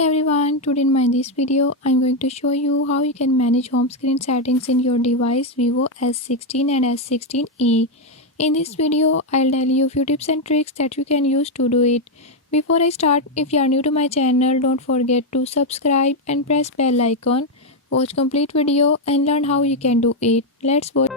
Everyone, today in this video I'm going to show you how you can manage home screen settings in your device Vivo S16 and S16e. In this video I'll tell you a few tips and tricks that you can use to do it. Before I start, if you are new to my channel, don't forget to subscribe and press bell icon. Watch complete video and learn how you can do it. Let's watch.